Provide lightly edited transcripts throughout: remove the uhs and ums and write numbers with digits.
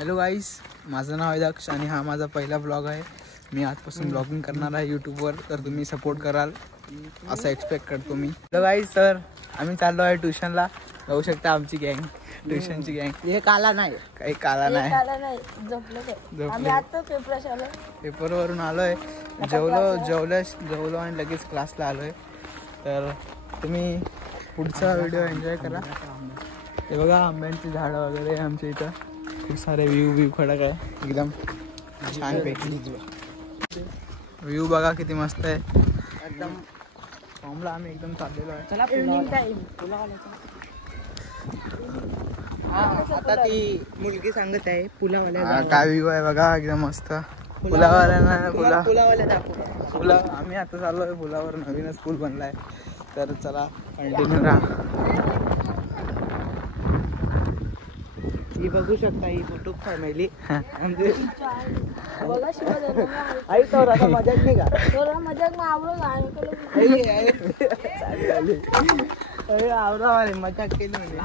Hello गाईस, माझं नाव आहे दक्ष आणि हा माझा पहिला ब्लॉग आहे. मी आजपासून ब्लॉगिंग करणार आहे यूट्यूबवर, तर तुम्ही सपोर्ट कराल असं एक्सपेक्ट करतो मी. हॅलो गाईस, तर आम्ही चाललो आहे ट्युशनला. बघू शकता आमची गँग, ट्युशनची गँग. हे काला नाही, काही काला नाही, पेपरवरून आलोय. जेवलो आणि लगेच क्लासला आलोय. तर तुम्ही पुढचा व्हिडिओ एन्जॉय करा. हे बघा आंब्यांची झाडं वगैरे आमच्या इथं, खूप सारे व्ह्यू खडक आहे, एकदम छान पैकी व्ह्यू बघा किती मस्त आहे. एकदम फॉर्मला आम्ही एकदम चाललेलो आहे. आता ती मुलगी सांगत आहे पुलावाल्या काय व्ह्यू आहे बघा, एकदम मस्त. पुलावाल्यांना पुला आम्ही आता चाललो आहे पुलावर. नवीनच पूल बनलाय, तर चला कंटिन्यू राहा. ही बघू शकता, ही युट्यूब फॅमिली. आई तो आता मजाक नाही का? आवडा वाले मजाक केली म्हणजे.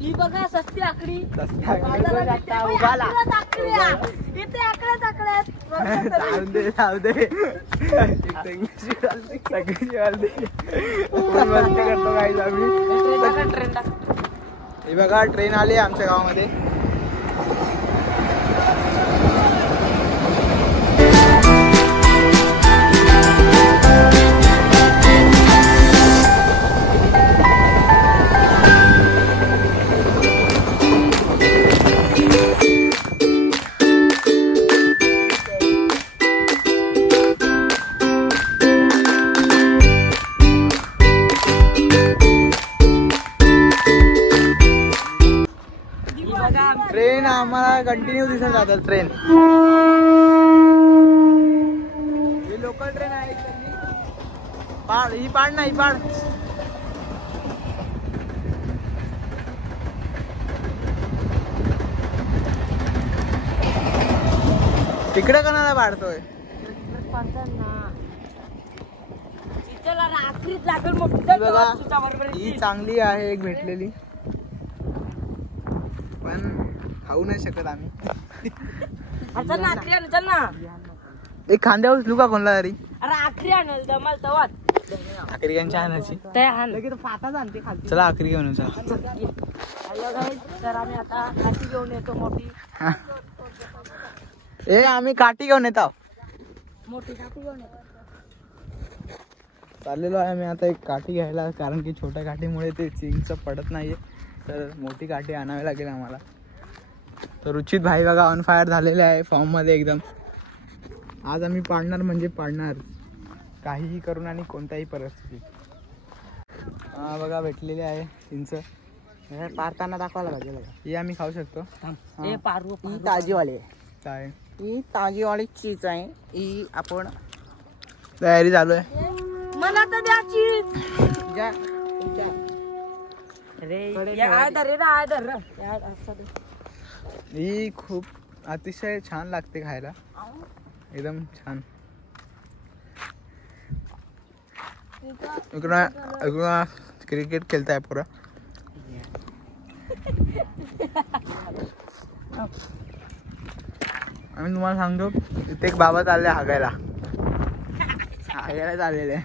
ही बघा सस्ती आकडी. हे बघा ट्रेन आली आमच्या गावामध्ये. ट्रेन आम्हाला कंटिन्यू दिसत जातात. ट्रेन ही लोकल ट्रेन आहे. ही पाड नाही, पाड. तिकडे कोणाला पाडतोय? बघा ही चांगली आहे एक भेटलेली, पण खाऊ नाही शकत आम्ही. एक खांद्यावर उचलू का कोणला तरी? आखरी त्यांच्या आणायची. चला आखरी घेऊन चला. तर आम्ही आता काठी घेऊन येतो मोठी. आम्ही काठी घेऊन येतो, मोठी काठी घेऊन येतो. चाललेलो आहे आम्ही आता एक काठी घ्यायला, कारण की छोट्या काठीमुळे ते चिंच पडत नाहीये, तर मोठी काठी आणावी लागेल आम्हाला. तर रुचित भाई बघा ऑन फायर झालेले आहे फॉर्म मध्ये एकदम. आज आम्ही पाडणार म्हणजे पाडणार, काहीही करून आणि कोणत्याही परिस्थितीत. हा बघा भेटलेले आहे चिंच. पारताना दाखवायला पाहिजे. ही आम्ही खाऊ शकतो. ही ताजीवाली काय? ही ताजीवाली चीज आहे. ही आपण तयारी चालू आहे. मला तर द्या चीज. ही खूप अतिशय छान लागते खायला, एकदम छान. इकडं क्रिकेट खेळताय पुरा. आम्ही तुम्हाला सांगतो, इथे एक बाबा चालले हागायला चाललेले.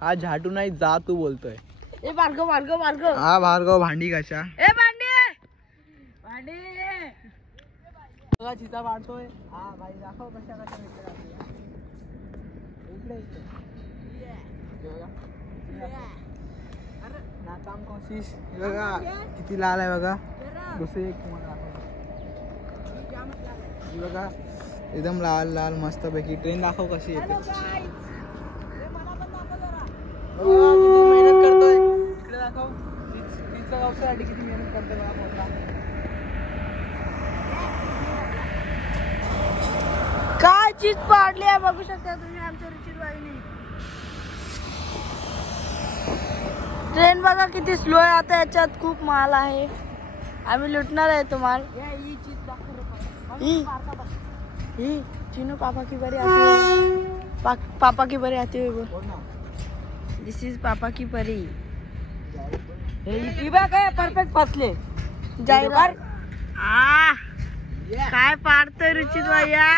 हा झाटू नाही, जा तू बोलतोय. भार्गव हा भार्गव भांडी कशा बघा चिता पाडतोय. हा भाई दाखव कशा नाकाम कोशिश. बघा किती लाल आहे बघा. दुसरी एक बघा एकदम लाल लाल मस्त पैकी. ट्रेन दाखव कशी येते. किती मेहनत करतोय. इकडे दाखव तिचा गावसाठी किती मेहनत करतोय बघा. काय चीज पाडली आहे बघू शकता तुम्ही आमच्या रुचिर बाईने. ट्रेन बघा किती स्लो आहे. आता याच्यात खूप माल आहे. आम्ही लुटणार आहे तुम्हाला. ही चिनू पापा की बारी आती है। पापा की बारी आती है वो। दिस इज पापा की परी। काय परफेक्ट फसले जायला काय पाडतोय रुचित भैया।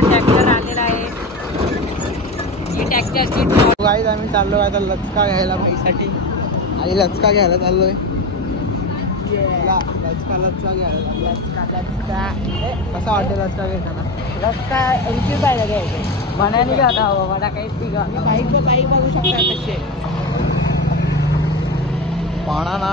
ट्रॅक्टर आलेला आहे ही ट्रॅक्टरची गाईज आम्ही चाललोय आता लचका घ्यायला भाईसाठी आणि लचका घ्यायला चाललोय लचका घ्यायला कसा वाटेल लचका घेताना रस्ता रुची जायला घ्यायचं बनायला घ्या हवा मला काही बाईक बघू शकता कसे पाणा ना